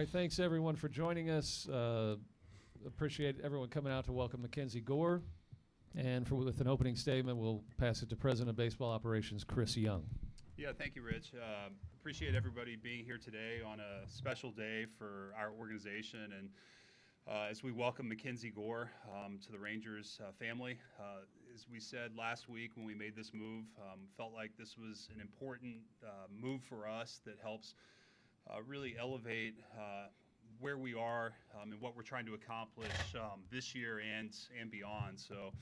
right, thanks everyone for joining us. Appreciate everyone coming out to welcome MacKenzie Gore. And with an opening statement, we'll pass it to President of Baseball Operations, Chris Young. Yeah, thank you, Rich. Appreciate everybody being here today on a special day for our organization, and as we welcome MacKenzie Gore to the Rangers family. As we said last week when we made this move, felt like this was an important move for us that helps really elevate where we are and what we're trying to accomplish this year and beyond. So,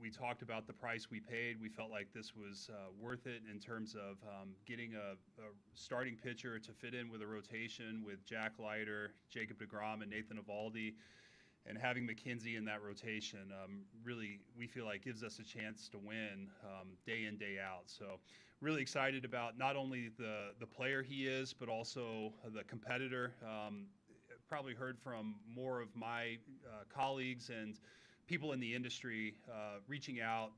we talked about the price we paid. We felt like this was worth it in terms of getting a starting pitcher to fit in with a rotation with Jack Leiter, Jacob deGrom, and Nathan Eovaldi, and having MacKenzie in that rotation really, we feel like, gives us a chance to win day in, day out. So really excited about not only the player he is, but also the competitor. Probably heard from more of my colleagues and people in the industry reaching out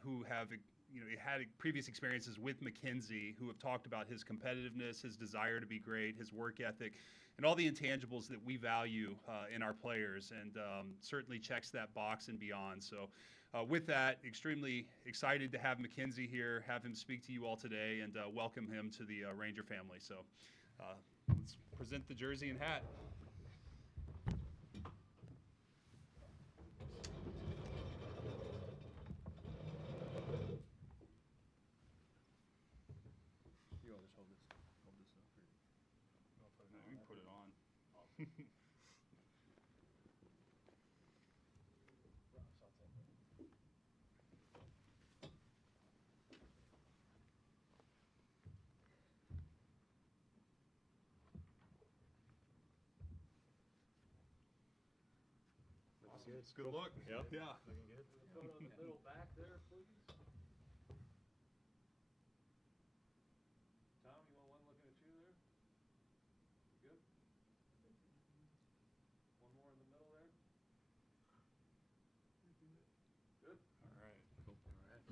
who have had previous experiences with MacKenzie, who have talked about his competitiveness, his desire to be great, his work ethic, and all the intangibles that we value in our players, and certainly checks that box and beyond. So with that, extremely excited to have MacKenzie here, have him speak to you all today, and welcome him to the Ranger family. So let's present the jersey and hat. Good. It's good look. Yep. Yeah. Looking good. Photo in the middle back there, please. Tom, you want one looking at you there? You good? One more in the middle there. Good. All right. Cool. All right.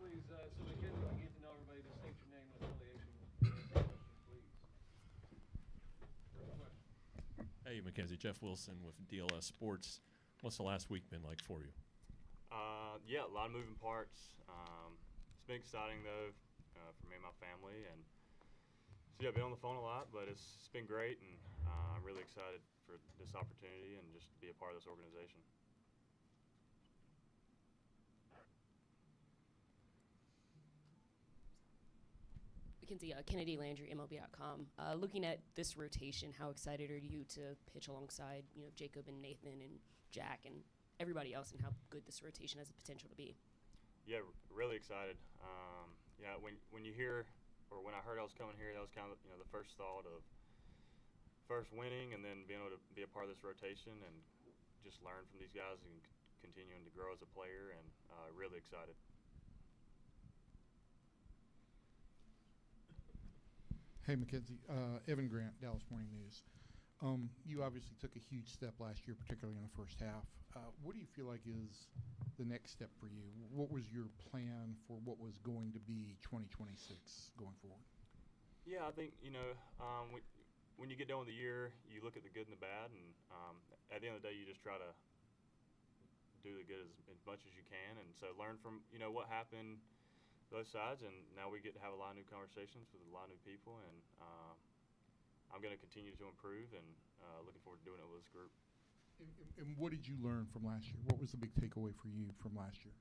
Please, so MacKenzie, we get to know everybody, just state your name and affiliation. Please. First question. Hey, MacKenzie, Jeff Wilson with DLS Sports. What's the last week been like for you? Yeah, a lot of moving parts. It's been exciting though for me and my family, and so yeah, I've been on the phone a lot, but it's been great, and I'm really excited for this opportunity and just to be a part of this organization. MacKenzie, Kennedy Landry, MLB.com. Looking at this rotation, how excited are you to pitch alongside, Jacob and Nathan and Jack and everybody else, and how good this rotation has the potential to be? Yeah, really excited. Yeah, when you hear, or when I heard I was coming here, that was kind of the first thought of first winning and then being able to be a part of this rotation and just learn from these guys and continuing to grow as a player, and really excited. Hey, MacKenzie. Evan Grant, Dallas Morning News. You obviously took a huge step last year, particularly in the first half. What do you feel like is the next step for you? What was your plan for what was going to be 2026 going forward? Yeah, I think, when you get done with the year, you look at the good and the bad, and at the end of the day, you just try to do the good as much as you can, and so learn from, what happened both sides, and now we get to have a lot of new conversations with a lot of new people, and I'm going to continue to improve, and looking forward to doing it with this group. And what did you learn from last year? What was the big takeaway for you from last year?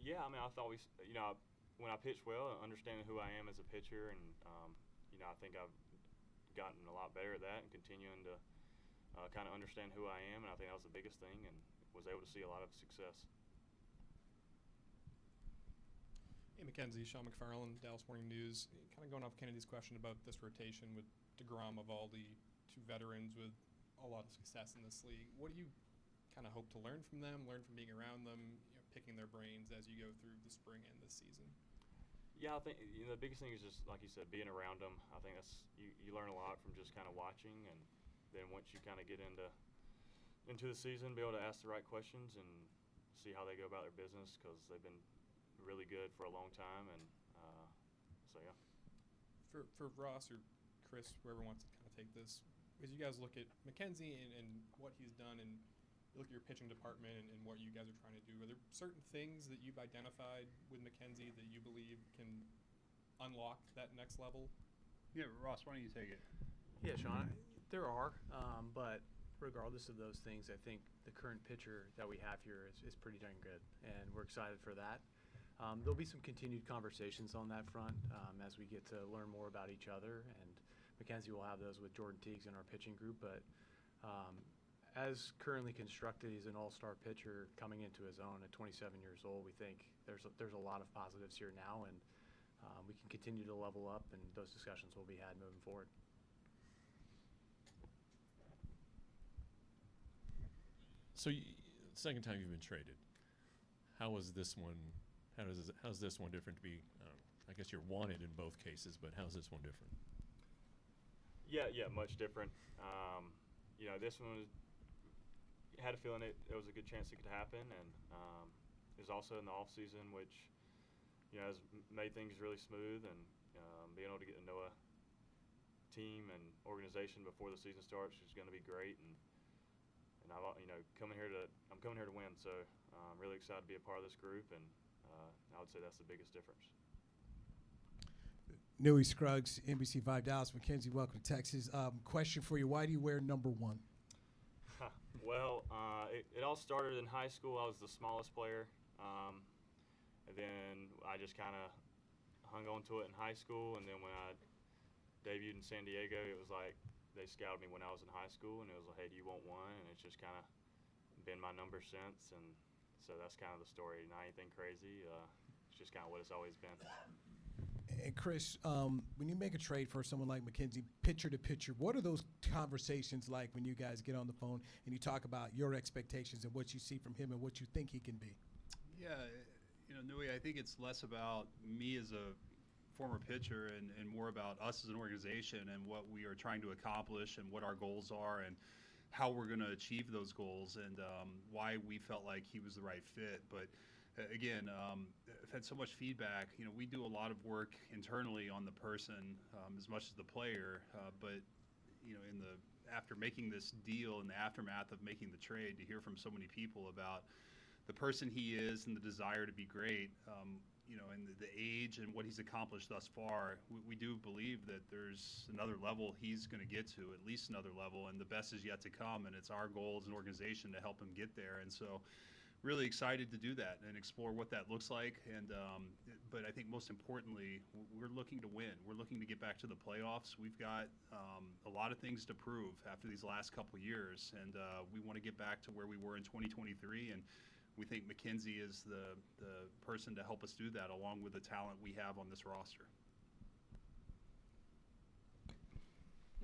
Yeah, I thought when I pitched well, understanding who I am as a pitcher, and I think I've gotten a lot better at that, and continuing to kind of understand who I am, and I think that was the biggest thing, and was able to see a lot of success. Hey, MacKenzie, Sean McFarland, Dallas Morning News. Kind of going off Kennedy's question about this rotation with deGrom, Eovaldi, two veterans with a lot of success in this league. What do you kind of hope to learn from them, learn from being around them, picking their brains as you go through the spring and this season? Yeah, I think the biggest thing is just, like you said, being around them. I think that's you learn a lot from just kind of watching, and then once you kind of get into the season, be able to ask the right questions and see how they go about their business, because they've been really good for a long time, and so yeah. For Ross or Chris, whoever wants to kind of take this, as you guys look at MacKenzie and what he's done, and you look at your pitching department and what you guys are trying to do, are there certain things that you've identified with MacKenzie that you believe can unlock that next level? Yeah, Ross, why don't you take it? Yeah, Sean, there are, but regardless of those things, I think the current pitcher that we have here is pretty dang good, and we're excited for that. There'll be some continued conversations on that front as we get to learn more about each other, and MacKenzie will have those with Jordan Teagues in our pitching group, but as currently constructed, he's an all-star pitcher coming into his own at 27 years old. We think there's a lot of positives here now, and we can continue to level up, and those discussions will be had moving forward. So, second time you've been traded. How was this one? How's this one different to be? I guess you're wanted in both cases, but how's this one different? Yeah, much different. This one had a feeling it was a good chance it could happen, and it was also in the off season, which has made things really smooth, and being able to get to know a team and organization before the season starts is going to be great. And I'm coming here to win, so I'm really excited to be a part of this group, and I would say that's the biggest difference. Newey Scruggs, NBC5 Dallas. MacKenzie, welcome to Texas. Question for you: why do you wear number 1? Well, it all started in high school. I was the smallest player, and then I just kind of hung on to it in high school. And then when I debuted in San Diego, it was like they scouted me when I was in high school, and it was like, hey, do you want 1? And it's just kind of been my number since, and so that's kind of the story. Not anything crazy. It's just kind of what it's always been. And Chris, when you make a trade for someone like MacKenzie, pitcher to pitcher, what are those conversations like when you guys get on the phone and you talk about your expectations and what you see from him and what you think he can be? Yeah, Nui, I think it's less about me as a former pitcher and more about us as an organization and what we are trying to accomplish and what our goals are and how we're going to achieve those goals and why we felt like he was the right fit. But again, I've had so much feedback. We do a lot of work internally on the person as much as the player. But after making this deal, in the aftermath of making the trade, to hear from so many people about the person he is and the desire to be great, and the age and what he's accomplished thus far, we do believe that there's another level he's going to get to, at least another level, and the best is yet to come. And it's our goal as an organization to help him get there. And so, really excited to do that and explore what that looks like. And but I think most importantly, we're looking to win. We're looking to get back to the playoffs. We've got a lot of things to prove after these last couple years, and we want to get back to where we were in 2023. And we think MacKenzie is the person to help us do that, along with the talent we have on this roster.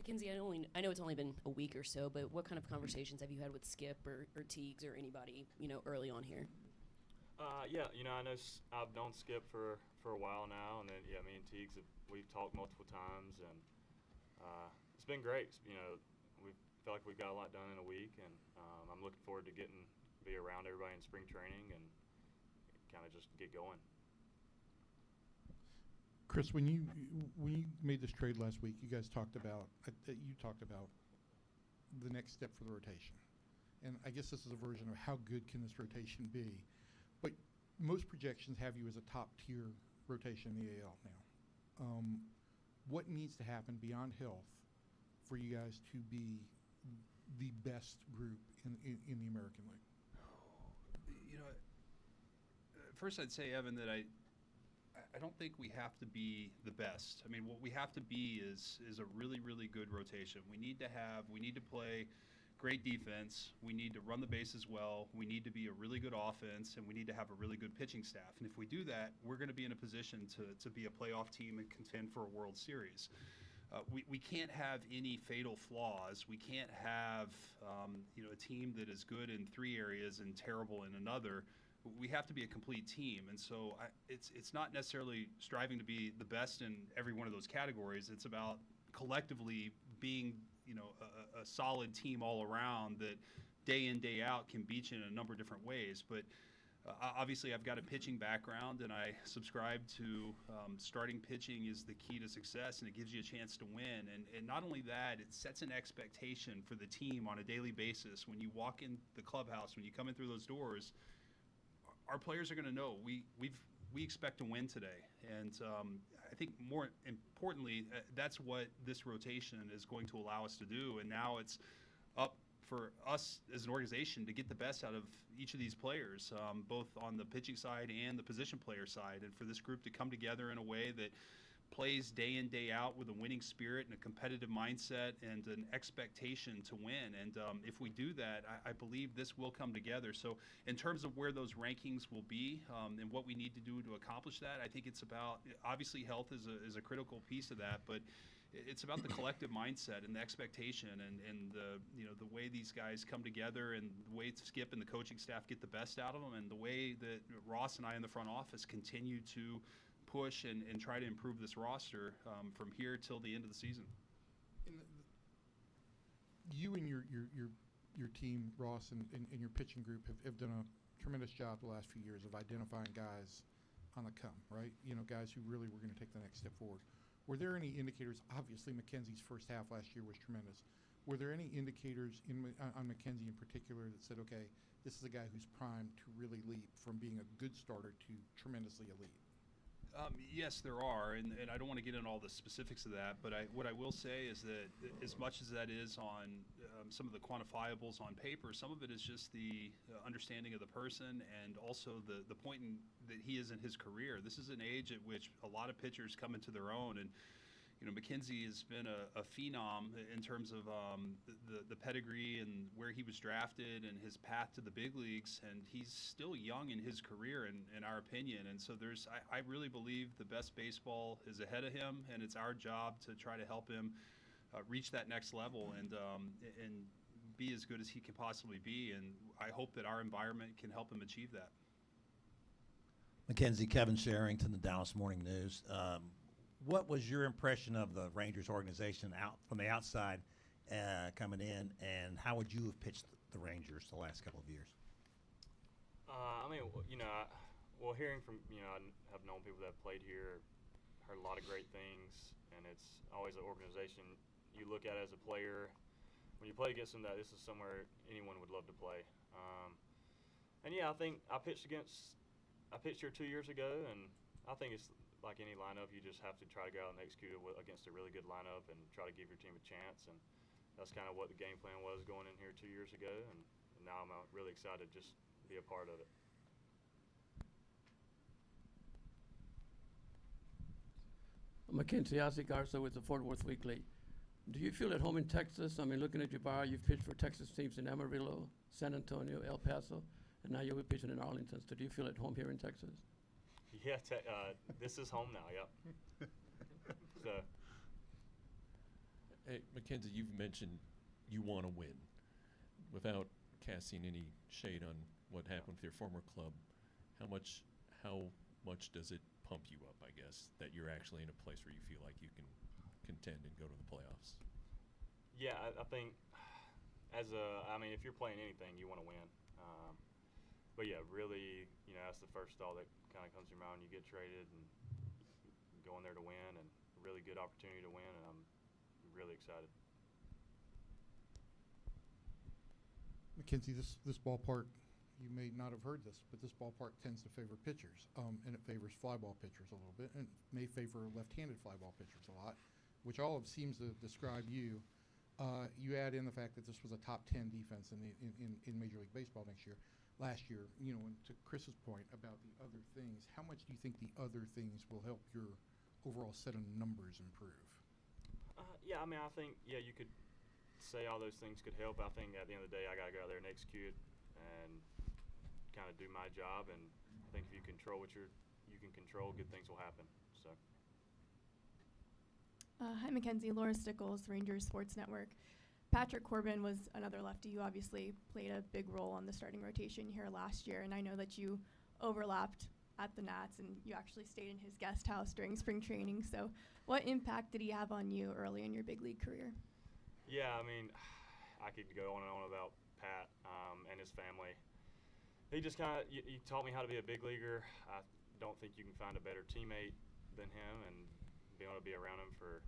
MacKenzie, I know it's only been a week or so, but what kind of conversations have you had with Skip or Teagues or anybody, early on here? Yeah, I know I've known Skip for a while now, and then me and Teagues we've talked multiple times, and it's been great. We feel like we've got a lot done in a week, and I'm looking forward to be around everybody in spring training and kind of just get going. Chris, when you made this trade last week, you guys talked about the next step for the rotation, and I guess this is a version of how good can this rotation be. But most projections have you as a top tier rotation in the AL now. What needs to happen beyond health for you guys to be the best group in the American League? First I'd say, Evan, that I don't think we have to be the best. I mean, what we have to be is a really, really good rotation. We need to play great defense. We need to run the bases well. We need to be a really good offense, and we need to have a really good pitching staff. And if we do that, we're going to be in a position to be a playoff team and contend for a World Series. We can't have any fatal flaws. We can't have a team that is good in 3 areas and terrible in another. We have to be a complete team, and so it's not necessarily striving to be the best in every one of those categories. It's about collectively being a solid team all around that day in, day out can beat you in a number of different ways. But Obviously, I've got a pitching background, and I subscribe to starting pitching is the key to success, and it gives you a chance to win. And not only that, it sets an expectation for the team on a daily basis. When you walk in the clubhouse, when you come in through those doors, our players are going to know we expect to win today. And I think more importantly, that's what this rotation is going to allow us to do. And now it's up for us as an organization to get the best out of each of these players, both on the pitching side and the position player side, and for this group to come together in a way that plays day in, day out with a winning spirit and a competitive mindset and an expectation to win. And if we do that, I believe this will come together. So in terms of where those rankings will be and what we need to do to accomplish that, I think it's about, obviously health is a critical piece of that, but it's about the collective mindset and the expectation and the way these guys come together and the way Skip and the coaching staff get the best out of them and the way that Ross and I in the front office continue to push and try to improve this roster from here till the end of the season. You and your team, Ross, and your pitching group have done a tremendous job the last few years of identifying guys on the come, right? Guys who really were going to take the next step forward. Were there any indicators? Obviously, McKenzie's first half last year was tremendous. Were there any indicators on McKenzie in particular that said, okay, this is a guy who's primed to really leap from being a good starter to tremendously elite? Yes, there are, and I don't want to get into all the specifics of that, but what I will say is that as much as that is on some of the quantifiables on paper, some of it is just the understanding of the person and also the point that he is in his career. This is an age at which a lot of pitchers come into their own, and McKenzie has been a phenom in terms of the pedigree and where he was drafted and his path to the big leagues, and he's still young in his career in our opinion. And so I really believe the best baseball is ahead of him, and it's our job to try to help him reach that next level and be as good as he can possibly be. And I hope that our environment can help him achieve that. McKenzie, Kevin Sherrington, the Dallas Morning News. What was your impression of the Rangers organization out from the outside coming in, and how would you have pitched the Rangers the last couple of years? Hearing from, I have known people that have played here, heard a lot of great things, and it's always an organization you look at as a player. When you play against them, that this is somewhere anyone would love to play. I think I pitched here 2 years ago, and I think it's like any lineup, you just have to try to go out and execute it against a really good lineup and try to give your team a chance. And that's kind of what the game plan was going in here 2 years ago. And now I'm really excited to just be a part of it. MacKenzie Garza with the Fort Worth Weekly. Do you feel at home in Texas? I mean, looking at your bio, you've pitched for Texas teams in Amarillo, San Antonio, El Paso, and now you're pitching in Arlington. So do you feel at home here in Texas? Yeah, this is home now, yep. So. Hey, McKenzie, you've mentioned you want to win. Without casting any shade on what happened with your former club, how much does it pump you up, I guess, that you're actually in a place where you feel like you can contend and go to the playoffs? Yeah, I think if you're playing anything, you want to win. But yeah, really, that's the first thought that kind of comes to your mind when you get traded and going there to win, and a really good opportunity to win, and I'm really excited. McKenzie, this ballpark, you may not have heard this, but this ballpark tends to favor pitchers, and it favors fly ball pitchers a little bit, and may favor left-handed fly ball pitchers a lot, which all of seems to describe you. You add in the fact that this was a top 10 defense in Major League Baseball last year, and to Chris's point about the other things, how much do you think the other things will help your overall set of numbers improve? I think, you could say all those things could help. I think at the end of the day, I got to go out there and execute and kind of do my job. And I think if you control what you can control, good things will happen. So. Hi, McKenzie. Laura Stickles, Rangers Sports Network. Patrick Corbin was another lefty. You obviously played a big role on the starting rotation here last year, and I know that you overlapped at the Nats, and you actually stayed in his guest house during spring training. So what impact did he have on you early in your big league career? Yeah, I could go on and on about Pat and his family. he just kind of he taught me how to be a big leaguer. I don't think you can find a better teammate than him, and being able to be around him for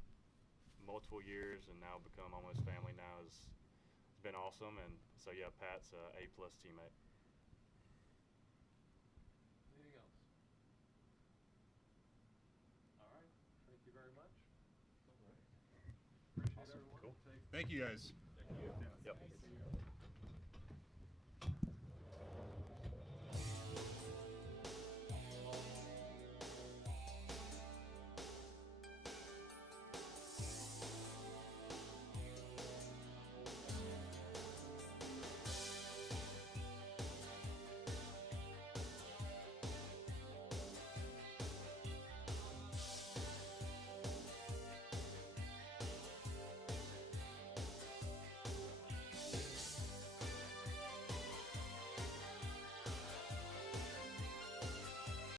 multiple years and now become almost family now has been awesome. And so yeah, Pat's a A+ teammate. Anything else? All right. Thank you very much. All right. Appreciate Awesome. everyone. Cool. Thank you, guys. Yep.